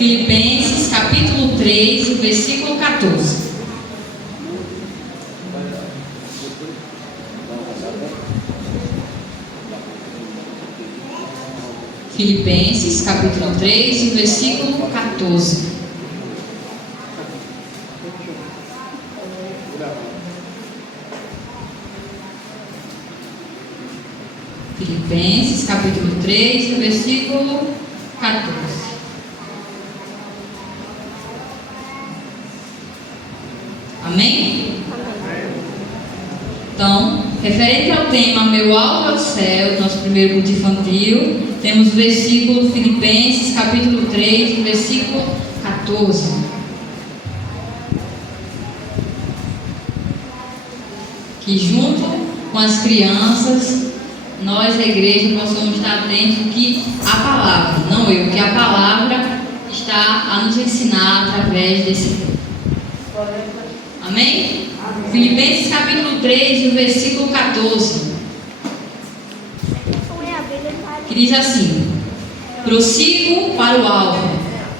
Filipenses capítulo 3, versículo 14. Filipenses capítulo 3, versículo 14. Filipenses capítulo 3, versículo 14. Amém? Então, referente ao tema Meu Alvo é o Céu, nosso primeiro culto infantil, temos o versículo Filipenses capítulo 3, versículo 14. Que junto com as crianças, nós da igreja possamos estar atentos que a palavra, não eu, que a palavra está a nos ensinar através desse tempo. Amém? Filipenses capítulo 3, versículo 14, que diz assim: prossigo para o alvo,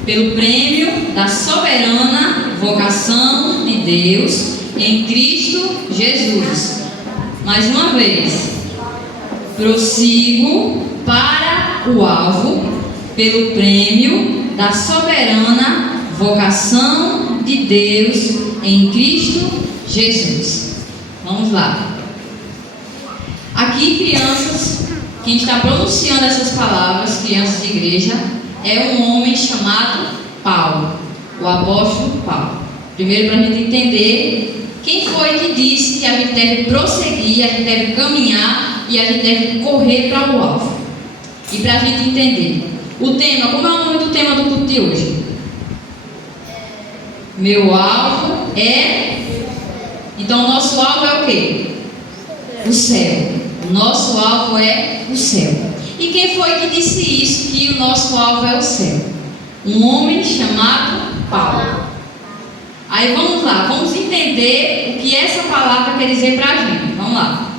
pelo prêmio da soberana vocação de Deus em Cristo Jesus. Mais uma vez, prossigo para o alvo, pelo prêmio da soberana vocação de Deus em Cristo Jesus. Vamos lá. Aqui, crianças, quem está pronunciando essas palavras, crianças de igreja, é um homem chamado Paulo, o apóstolo Paulo. Primeiro, para a gente entender quem foi que disse que a gente deve prosseguir, a gente deve caminhar e a gente deve correr para o alvo. E para a gente entender o tema, como é o nome do tema do culto de hoje? Meu alvo é... Então, o nosso alvo é o quê? O céu. O nosso alvo é o céu. E quem foi que disse isso, que o nosso alvo é o céu? Um homem chamado Paulo. Aí vamos lá, vamos entender o que essa palavra quer dizer para a gente. Vamos lá.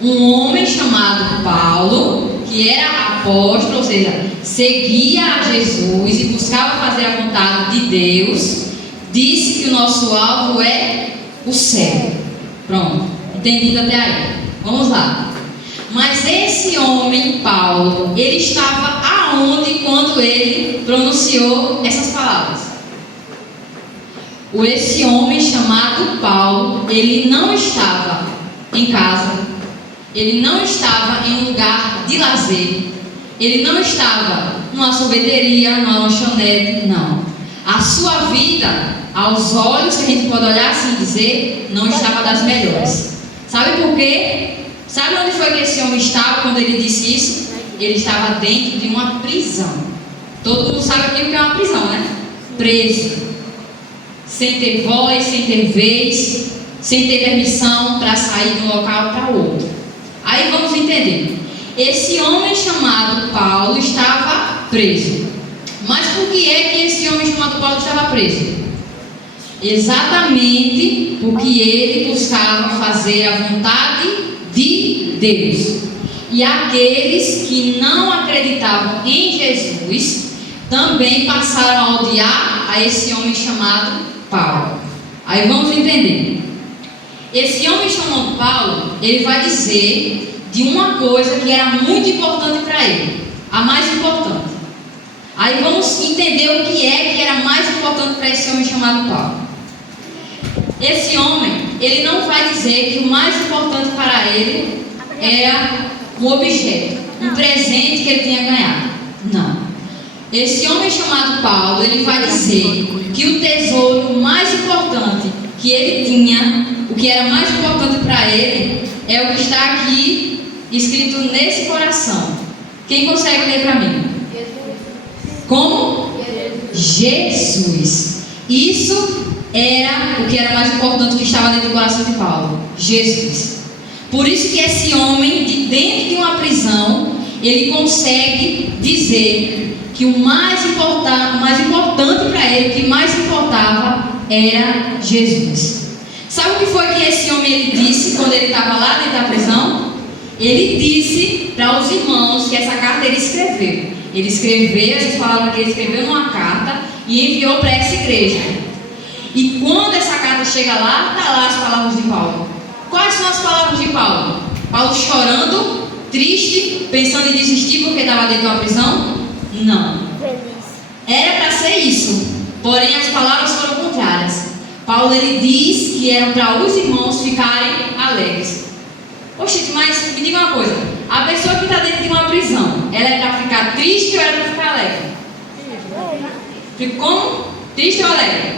Um homem chamado Paulo, que era apóstolo, ou seja, seguia a Jesus e buscava fazer a vontade de Deus, disse que o nosso alvo é o céu. Pronto, entendido até aí. Vamos lá. Mas esse homem, Paulo, ele estava aonde quando ele pronunciou essas palavras? Esse homem chamado Paulo, ele não estava em casa, ele não estava em um lugar de lazer, ele não estava numa sorveteria, numa lanchonete, não. A sua vida, aos olhos que a gente pode olhar assim e dizer, não estava das melhores. Sabe por quê? Sabe onde foi que esse homem estava quando ele disse isso? Ele estava dentro de uma prisão. Todo mundo sabe aqui o que é uma prisão, né? Preso. Sem ter voz, sem ter vez, sem ter permissão para sair de um local para outro. Aí vamos entender. Esse homem chamado Paulo estava preso. Mas por que é que esse homem chamado Paulo estava preso? Exatamente porque ele buscava fazer a vontade de Deus. E aqueles que não acreditavam em Jesus também passaram a odiar a esse homem chamado Paulo. Aí vamos entender. Esse homem chamado Paulo, ele vai dizer de uma coisa que era muito importante para ele, a mais importante. Aí vamos entender o que era mais importante para esse homem chamado Paulo. Esse homem, ele não vai dizer que o mais importante para ele era um objeto, um presente que ele tinha ganhado. Não. Esse homem chamado Paulo, ele vai dizer que o tesouro mais importante que ele tinha, o que era mais importante para ele, é o que está aqui escrito nesse coração. Quem consegue ler para mim? Como? Jesus. Isso era o que era mais importante que estava dentro do coração de Paulo. Jesus. Por isso que esse homem, de dentro de uma prisão, ele consegue dizer que o mais importante para ele, o que mais importava, era Jesus. Sabe o que foi que esse homem ele disse quando ele estava lá dentro da prisão? Ele disse para os irmãos que essa carta ele escreveu. Ele escreveu essas palavras que ele escreveu numa carta e enviou para essa igreja. E quando essa carta chega lá, está lá as palavras de Paulo. Quais são as palavras de Paulo? Paulo chorando, triste, pensando em desistir porque estava dentro de uma prisão? Não. Era para ser isso, porém as palavras foram contrárias. Paulo ele diz que eram para os irmãos ficarem alegres. Oxe, mas me diga uma coisa: a pessoa que está dentro de uma prisão, ela é para ficar triste ou é para ficar alegre? Fica como? Triste ou alegre?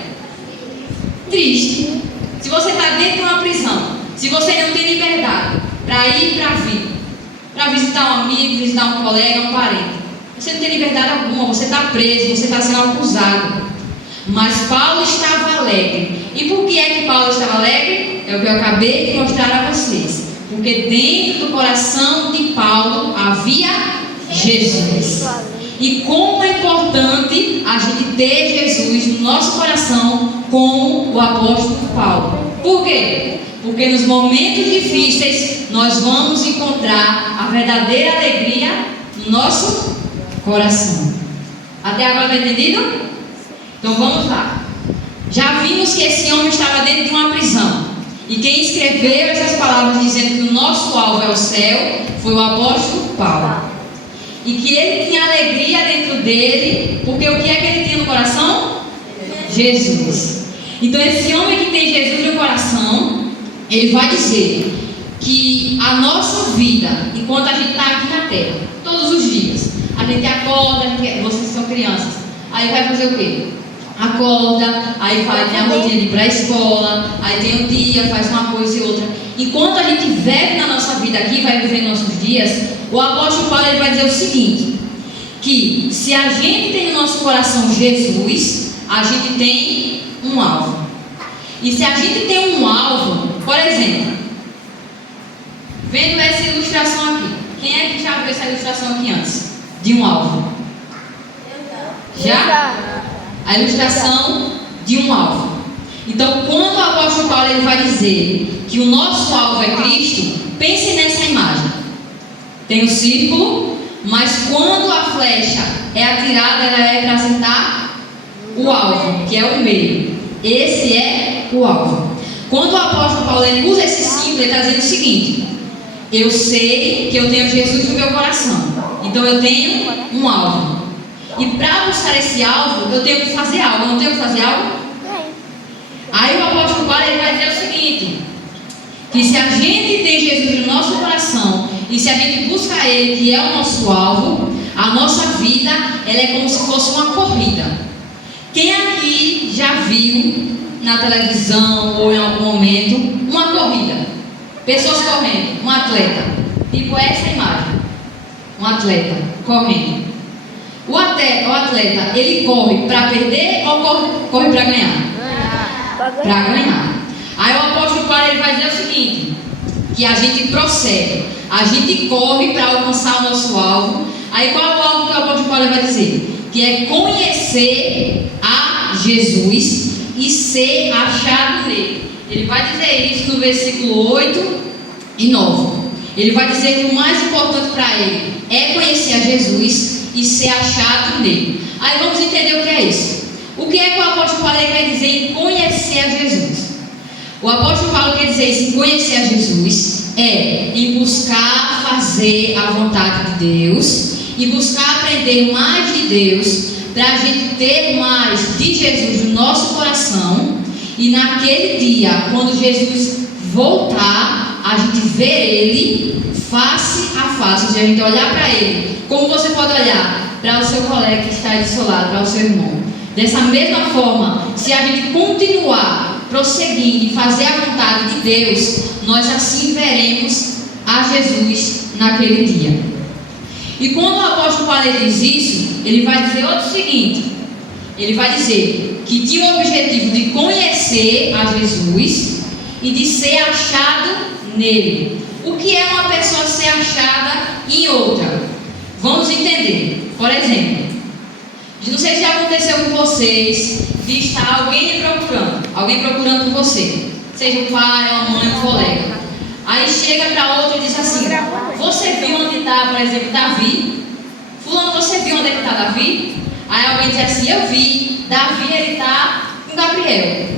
Triste. Se você está dentro de uma prisão, se você não tem liberdade para ir e para vir, para visitar um amigo, visitar um colega, um parente, você não tem liberdade alguma, você está preso, você está sendo acusado. Mas Paulo estava alegre. E por que é que Paulo estava alegre? É o que eu acabei de mostrar a vocês. Porque dentro do coração de Paulo havia Jesus. E como é importante a gente ter Jesus no nosso coração, como o apóstolo Paulo. Por quê? Porque nos momentos difíceis nós vamos encontrar a verdadeira alegria no nosso coração. Até agora está entendido? Então vamos lá. Já vimos que esse homem estava dentro de uma prisão. E quem escreveu essas palavras dizendo que o nosso alvo é o céu foi o apóstolo Paulo. E que ele tinha alegria dentro dele, porque o que é que ele tinha no coração? Jesus. Então esse homem que tem Jesus no coração, ele vai dizer que a nossa vida, enquanto a gente está aqui na terra, todos os dias, a gente acorda, vocês são crianças, aí vai fazer o quê? Acorda, aí vai ter a rotina de ir para a escola, aí tem um dia, faz uma coisa e outra. Enquanto a gente vive na nossa vida aqui, vai viver nossos dias, o apóstolo Paulo ele vai dizer o seguinte: que se a gente tem no nosso coração Jesus, a gente tem um alvo. E se a gente tem um alvo, por exemplo, vendo essa ilustração aqui, quem é que já viu essa ilustração aqui antes? De um alvo? Já? A ilustração de um alvo. Então, quando o apóstolo Paulo ele vai dizer que o nosso alvo é Cristo, pense nessa imagem. Tem o círculo, mas quando a flecha é atirada, ela é para acertar o alvo, que é o meio. Esse é o alvo. Quando o apóstolo Paulo ele usa esse símbolo, ele está dizendo o seguinte: eu sei que eu tenho Jesus no meu coração, então eu tenho um alvo. E para buscar esse alvo, eu tenho que fazer algo. Eu não tenho que fazer algo? Aí o apóstolo Paulo ele vai dizer o seguinte: que se a gente tem Jesus no nosso coração e se a gente busca Ele, que é o nosso alvo, a nossa vida ela é como se fosse uma corrida. Quem aqui já viu na televisão ou em algum momento uma corrida? Pessoas correndo, um atleta. Tipo essa imagem. Um atleta correndo. O atleta, ele corre para perder ou corre para ganhar? Para ganhar. Aí o apóstolo Paulo ele vai dizer o seguinte: que a gente procede, a gente corre para alcançar o nosso alvo. Aí qual é o alvo que o apóstolo Paulo vai dizer? Que é conhecer a Jesus e ser achado nele. Ele vai dizer isso no versículo 8 e 9. Ele vai dizer que o mais importante para ele é conhecer a Jesus e ser achado nele. Aí vamos entender o que é isso. O que é que o apóstolo Paulo quer dizer em conhecer a Jesus? O apóstolo Paulo quer dizer isso, em conhecer a Jesus é em buscar fazer a vontade de Deus e buscar aprender mais de Deus, para a gente ter mais de Jesus no nosso coração, e naquele dia, quando Jesus voltar, a gente ver Ele face a face, ou seja, a gente olhar para Ele, como você pode olhar para o seu colega que está aí do seu lado, para o seu irmão. Dessa mesma forma, se a gente continuar prosseguindo e fazer a vontade de Deus, nós assim veremos a Jesus naquele dia. E quando o apóstolo Paulo diz isso, ele vai dizer outro seguinte: ele vai dizer que tinha o objetivo de conhecer a Jesus e de ser achado nele. O que é uma pessoa ser achada em outra? Vamos entender. Por exemplo, não sei se já aconteceu com vocês de estar alguém procurando por você, seja um pai, uma mãe, um colega. Aí chega para outra e diz assim: você viu onde está, por exemplo, Davi? Fulano, você viu onde é que está Davi? Aí alguém diz assim, eu vi, Davi ele está com Gabriel.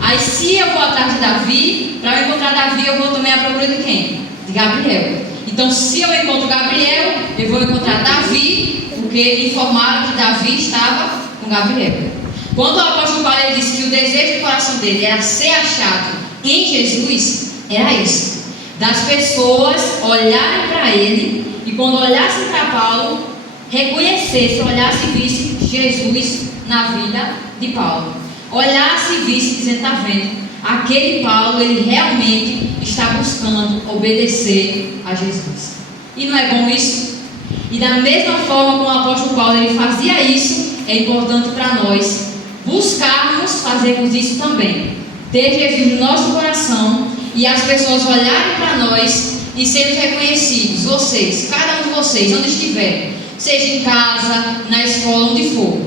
Aí se eu vou atrás de Davi, para eu encontrar Davi eu vou também à procura de quem? De Gabriel. Então se eu encontro Gabriel, eu vou encontrar Davi, porque me informaram que Davi estava com Gabriel. Quando o apóstolo Paulo ele disse que o desejo do coração dele era ser achado em Jesus, era isso, das pessoas olharem para ele e quando olhassem para Paulo, reconhecessem, olhassem e vissem Jesus na vida de Paulo. Olhasse e visse, dizendo, está vendo, aquele Paulo, ele realmente está buscando obedecer a Jesus. E não é bom isso? E da mesma forma como o apóstolo Paulo ele fazia isso, é importante para nós buscarmos fazermos isso também. Ter Jesus no nosso coração e as pessoas olharem para nós e sermos reconhecidos. Vocês, cada um de vocês, onde estiver, seja em casa, na escola, onde for,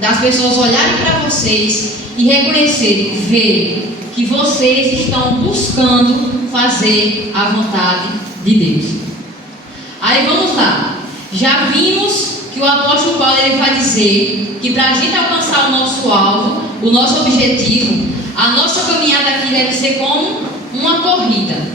das pessoas olharem para vocês e reconhecerem, ver que vocês estão buscando fazer a vontade de Deus. Aí vamos lá. Já vimos que o apóstolo Paulo ele vai dizer que para a gente alcançar o nosso alvo, o nosso objetivo, a nossa caminhada aqui deve ser como uma corrida.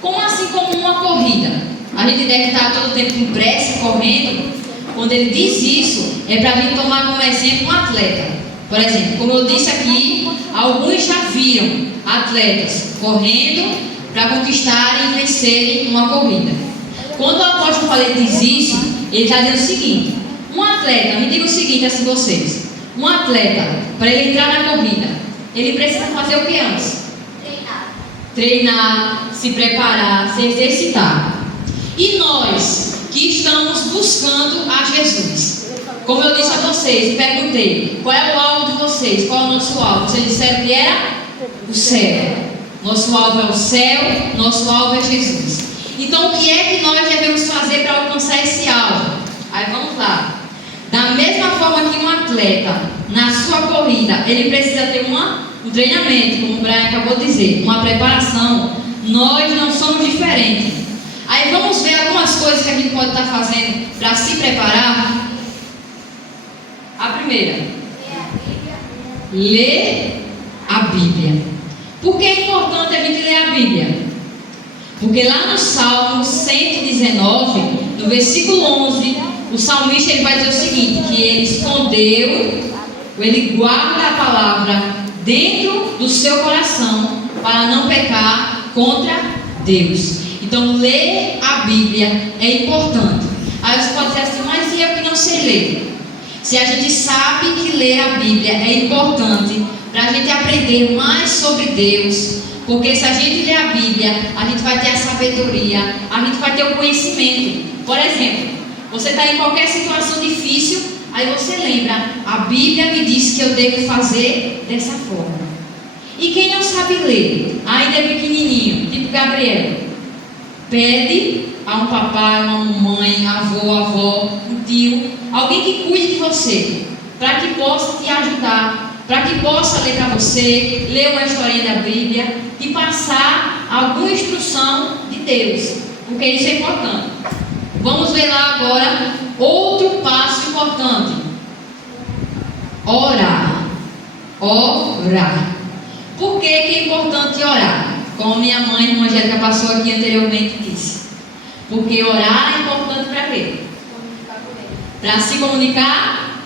Como assim como uma corrida? A gente deve estar todo o tempo com pressa, correndo. Quando ele diz isso, é para a gente tomar como exemplo um atleta. Por exemplo, como eu disse aqui, alguns já viram atletas correndo para conquistarem e vencerem uma corrida. Quando o apóstolo Paulo diz isso, ele está dizendo o seguinte: um atleta, me diga o seguinte assim vocês, um atleta, para ele entrar na corrida, ele precisa fazer o que antes? Treinar, se preparar, se exercitar. E nós que estamos buscando a Jesus, como eu disse a vocês, perguntei, qual é o alvo de vocês? Qual é o nosso alvo? Vocês disseram que era o céu. Nosso alvo é o céu, nosso alvo é Jesus. Então o que é que nós devemos fazer para alcançar esse alvo? Aí vamos lá. Da mesma forma que um atleta, na sua corrida, ele precisa ter um treinamento, como o Brian acabou de dizer, uma preparação, nós não somos diferentes. Aí vamos ver algumas coisas que a gente pode estar fazendo para se preparar. A primeira, ler a Bíblia. Por que é importante a gente ler a Bíblia? Porque lá no Salmo 119, no versículo 11, o salmista ele vai dizer o seguinte, que ele escondeu, ele guarda a palavra dentro do seu coração para não pecar contra Deus. Então ler a Bíblia é importante. Aí você pode dizer assim, mas e eu que não sei ler? Se a gente sabe que ler a Bíblia é importante para a gente aprender mais sobre Deus, porque se a gente ler a Bíblia, a gente vai ter a sabedoria, a gente vai ter o conhecimento. Por exemplo, você está em qualquer situação difícil, aí você lembra, a Bíblia me diz que eu devo fazer dessa forma. E quem não sabe ler, ainda é pequenininho, tipo Gabriel, pede a um papai, uma mamãe, avô, avó, um tio, alguém que cuide de você, para que possa te ajudar, para que possa ler para você, ler uma historinha da Bíblia e passar alguma instrução de Deus, porque isso é importante. Vamos ver lá agora outro passo importante: orar. Orar. Por que é importante orar? Como minha mãe, a irmã Angélica, passou aqui anteriormente e disse. Porque orar é importante para quê? Para se comunicar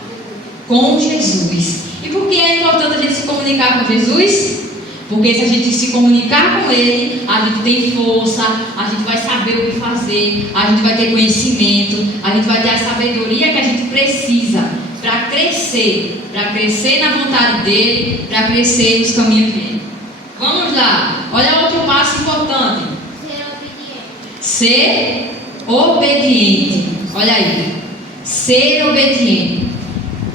com Jesus. E por que é importante a gente se comunicar com Jesus? Porque se a gente se comunicar com Ele, a gente tem força, a gente vai saber o que fazer, a gente vai ter conhecimento, a gente vai ter a sabedoria que a gente precisa para crescer na vontade dEle, para crescer nos caminhos dEle. Vamos lá, olha outro passo importante. Ser obediente. Olha aí. Ser obediente.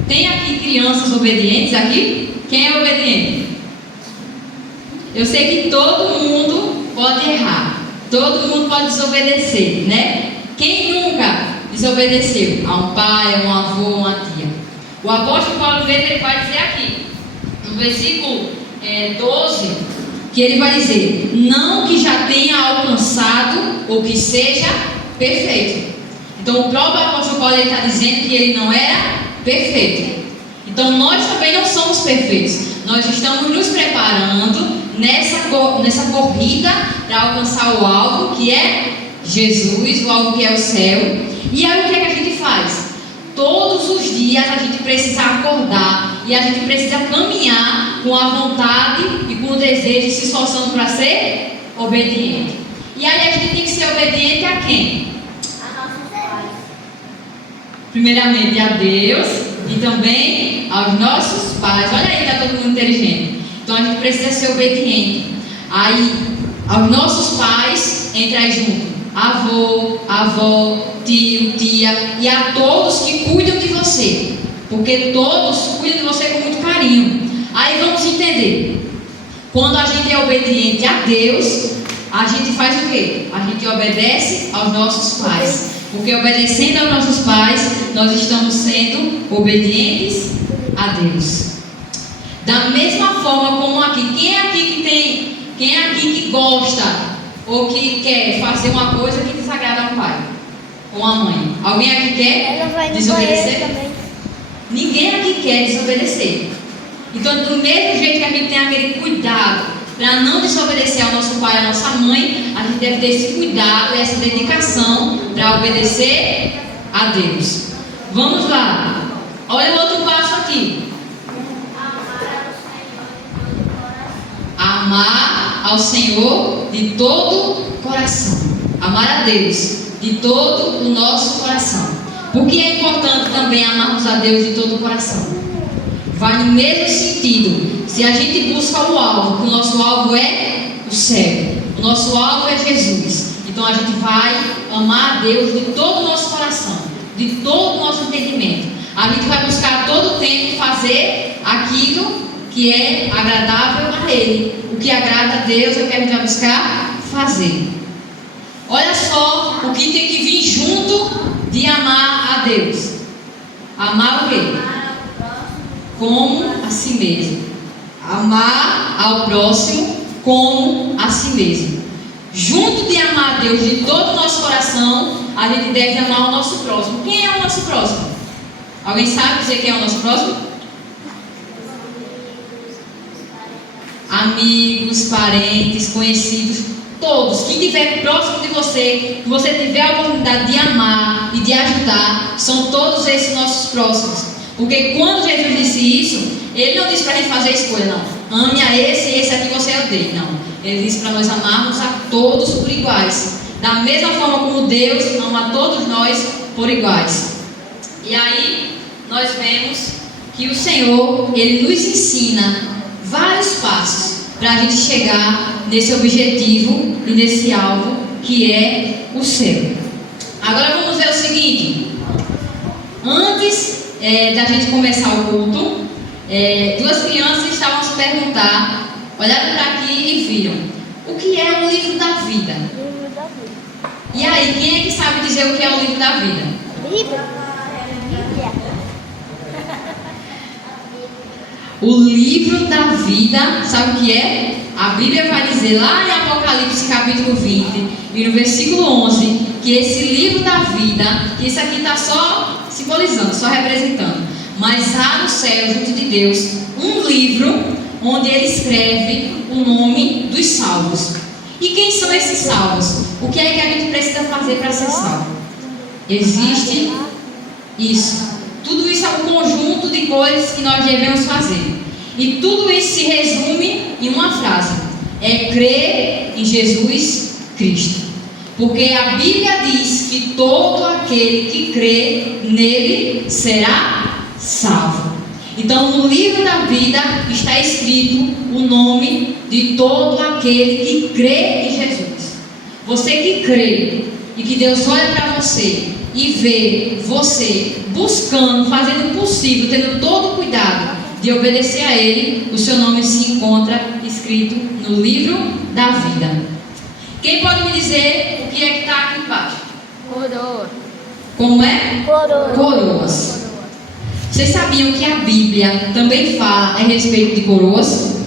Tem aqui crianças obedientes aqui? Quem é obediente? Eu sei que todo mundo pode errar. Todo mundo pode desobedecer, né? Quem nunca desobedeceu a um pai, a um avô, a uma tia? O apóstolo Paulo ele vai dizer aqui, no versículo 12, que ele vai dizer, não que já tenha alcançado ou que seja perfeito. Então o próprio apóstolo Paulo está dizendo que ele não era perfeito. Então nós também não somos perfeitos. Nós estamos nos preparando nessa corrida para alcançar o alvo que é Jesus, o alvo que é o céu. E aí o que é que a gente faz? Todos os dias a gente precisa acordar e a gente precisa caminhar com a vontade e com o desejo, se esforçando para ser obediente. E aí a gente tem que ser obediente a quem? A nossos pais. Primeiramente a Deus e também aos nossos pais. Olha aí, está todo mundo inteligente. Então a gente precisa ser obediente. Aí, aos nossos pais, entra aí junto avô, avó, tio, tia e a todos que cuidam de você, porque todos cuidam de você com muito carinho. Aí vamos entender, quando a gente é obediente a Deus, a gente faz o quê? A gente obedece aos nossos pais, porque obedecendo aos nossos pais, nós estamos sendo obedientes a Deus. Da mesma forma como aqui, quem é aqui que gosta ou que quer fazer uma coisa que desagrada ao pai ou à mãe? Alguém aqui quer desobedecer? Ninguém aqui quer desobedecer. Então, do mesmo jeito que a gente tem aquele cuidado para não desobedecer ao nosso pai e à nossa mãe, a gente deve ter esse cuidado e essa dedicação para obedecer a Deus. Vamos lá. Olha o outro passo aqui. Amar ao Senhor de todo o coração. Amar a Deus de todo o nosso coração. Por que é importante também amarmos a Deus de todo o coração? Vai no mesmo sentido. Se a gente busca o alvo, que o nosso alvo é o céu, o nosso alvo é Jesus, então a gente vai amar a Deus de todo o nosso coração, de todo o nosso entendimento. A gente vai buscar todo o tempo fazer aquilo que é agradável a Ele. O que agrada a Deus é o que a gente vai buscar fazer. Olha só o que tem que vir junto de amar a Deus. Amar o quê? Como a si mesmo. Amar ao próximo como a si mesmo. Junto de amar a Deus de todo o nosso coração, a gente deve amar o nosso próximo. Quem é o nosso próximo? Alguém sabe dizer quem é o nosso próximo? Amigos, parentes, conhecidos, todos. Quem estiver próximo de você, que você tiver a oportunidade de amar e de ajudar, são todos esses nossos próximos. Porque quando Jesus disse isso, Ele não disse para a gente fazer escolha, não. Ame a esse e esse aqui você odeia. Não. Ele disse para nós amarmos a todos por iguais. Da mesma forma como Deus ama a todos nós por iguais. E aí, nós vemos que o Senhor, Ele nos ensina vários passos para a gente chegar nesse objetivo e nesse alvo que é o céu. Agora vamos ver o seguinte. Antes da gente começar o culto, duas crianças estavam a se perguntar, olharam para aqui e viram: o que é o livro da vida? E aí, quem é que sabe dizer o que é o livro da vida? Bíblia. O livro da vida, sabe o que é? A Bíblia vai dizer lá em Apocalipse capítulo 20 e no versículo 11 que esse livro da vida, que isso aqui está só simbolizando, só representando, mas há no céu, junto de Deus, um livro onde Ele escreve o nome dos salvos. E quem são esses salvos? O que é que a gente precisa fazer para ser salvo? Existe isso. Tudo isso é um conjunto de coisas que nós devemos fazer. E tudo isso se resume em uma frase: é crer em Jesus Cristo. Porque a Bíblia diz que todo aquele que crê nele será salvo. Então no livro da vida está escrito o nome de todo aquele que crê em Jesus. Você que crê e que Deus olha para você e vê você buscando, fazendo o possível, tendo todo o cuidado de obedecer a Ele, o seu nome se encontra escrito no livro da vida. Quem pode me dizer o que é que está aqui embaixo? Coroa. Como é? Coroa. Coroas. Vocês sabiam que a Bíblia também fala a respeito de coroas?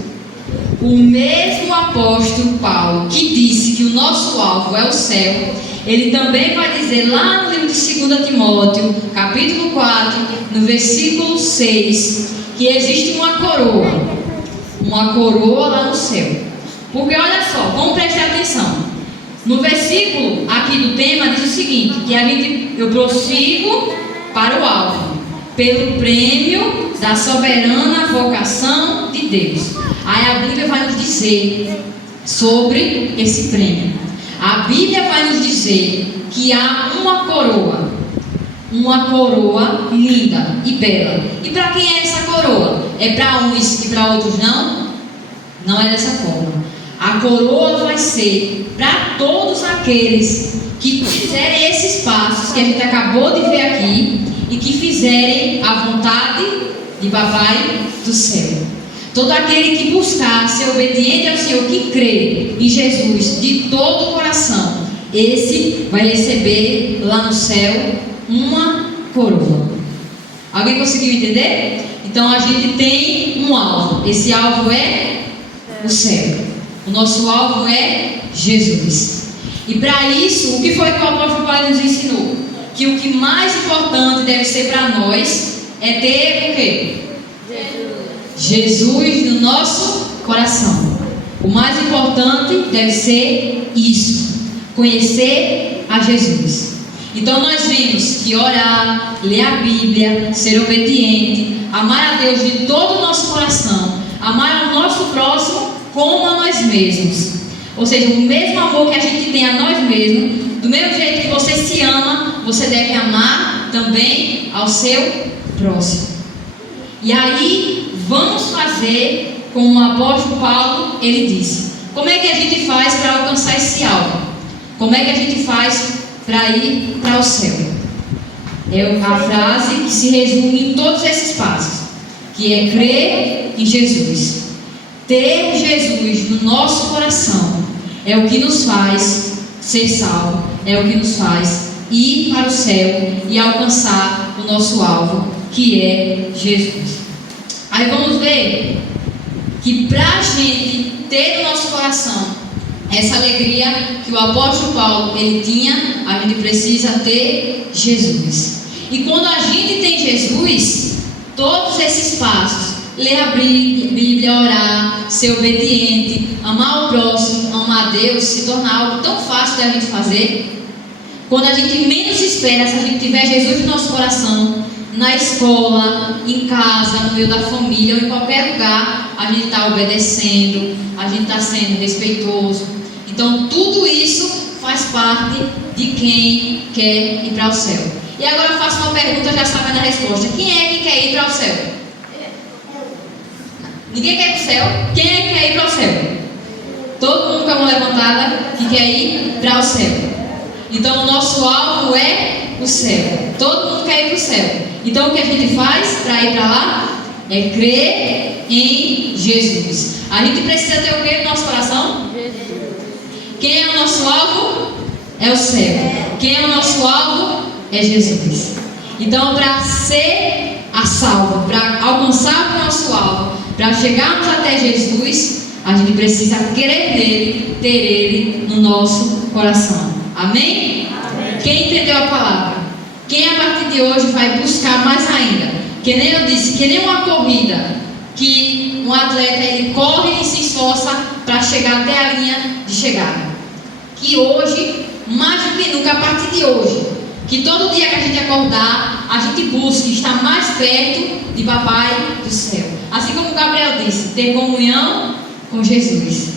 O mesmo apóstolo Paulo, que disse que o nosso alvo é o céu, ele também vai dizer lá no livro de de 2 Timóteo, capítulo 4, no versículo 6, que existe uma coroa lá no céu. Porque olha só, vamos prestar atenção. No versículo aqui do tema diz o seguinte, que eu prossigo para o alvo, pelo prêmio da soberana vocação de Deus. Aí a Bíblia vai nos dizer sobre esse prêmio. A Bíblia vai nos dizer que há uma coroa linda e bela. E para quem é essa coroa? É para uns e para outros não? Não é dessa forma. A coroa vai ser para todos aqueles que fizerem esses passos que a gente acabou de ver aqui e que fizerem a vontade de Papai do céu. Todo aquele que buscar ser obediente ao Senhor, que crê em Jesus de todo o coração, esse vai receber lá no céu uma coroa. Alguém conseguiu entender? Então a gente tem um alvo. Esse alvo é o céu. O nosso alvo é Jesus. E para isso, o que foi que o apóstolo Paulo nos ensinou? Que o que mais importante deve ser para nós é ter o quê? Jesus no nosso coração. O mais importante deve ser isso: conhecer a Jesus. Então nós vimos que orar, ler a Bíblia, ser obediente, amar a Deus de todo o nosso coração, amar o nosso próximo como a nós mesmos. Ou seja, o mesmo amor que a gente tem a nós mesmos, do mesmo jeito que você se ama, você deve amar também ao seu próximo. E aí, vamos fazer como o apóstolo Paulo, ele disse. Como é que a gente faz para alcançar esse alvo? Como é que a gente faz para ir para o céu? É a frase que se resume em todos esses passos, que é crer em Jesus. Ter Jesus no nosso coração é o que nos faz ser salvo, é o que nos faz ir para o céu e alcançar o nosso alvo, que é Jesus. Aí vamos ver que para a gente ter no nosso coração essa alegria que o apóstolo Paulo ele tinha, a gente precisa ter Jesus. E quando a gente tem Jesus, todos esses passos, ler a Bíblia, orar, ser obediente, amar o próximo, amar a Deus, se torna algo tão fácil da gente fazer. Quando a gente menos espera, se a gente tiver Jesus no nosso coração, na escola, em casa, no meio da família ou em qualquer lugar, a gente está obedecendo, a gente está sendo respeitoso. Então tudo isso faz parte de quem quer ir para o céu. E agora eu faço uma pergunta, já sabendo a resposta. Quem é que quer ir para o céu? Ninguém quer ir para o céu? Quem é que quer ir para o céu? Todo mundo com a mão levantada que quer ir para o céu. Então o nosso alvo é o céu. Todo mundo quer ir para o céu. Então o que a gente faz para ir para lá? É crer em Jesus. A gente precisa ter o que no nosso coração? Quem é o nosso alvo? É o céu. Quem é o nosso alvo? É Jesus. Então para ser a salvo, para alcançar o nosso alvo, para chegarmos até Jesus, a gente precisa crer nele, ter ele no nosso coração. Amém? Amém. Quem entendeu a palavra? Quem a partir de hoje vai buscar mais ainda? Que nem eu disse, que nem uma corrida, que um atleta ele corre e se esforça para chegar até a linha de chegada. Que hoje, mais do que nunca, a partir de hoje, que todo dia que a gente acordar, a gente busque estar mais perto de Papai do céu. Assim como o Gabriel disse, ter comunhão com Jesus.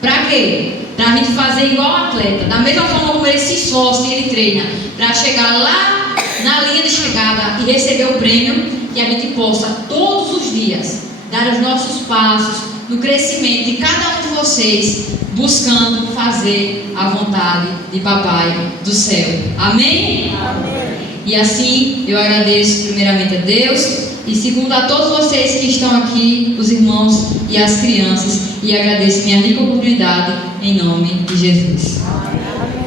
Para quê? Para a gente fazer igual o atleta, da mesma forma como ele se esforça e ele treina, para chegar lá na linha de chegada e receber o prêmio, que a gente possa todos os dias dar os nossos passos no crescimento de cada um de vocês, buscando fazer a vontade de Papai do céu. Amém? Amém. E assim eu agradeço primeiramente a Deus e segundo a todos vocês que estão aqui, os irmãos e as crianças, e agradeço minha rica oportunidade em nome de Jesus. Amém.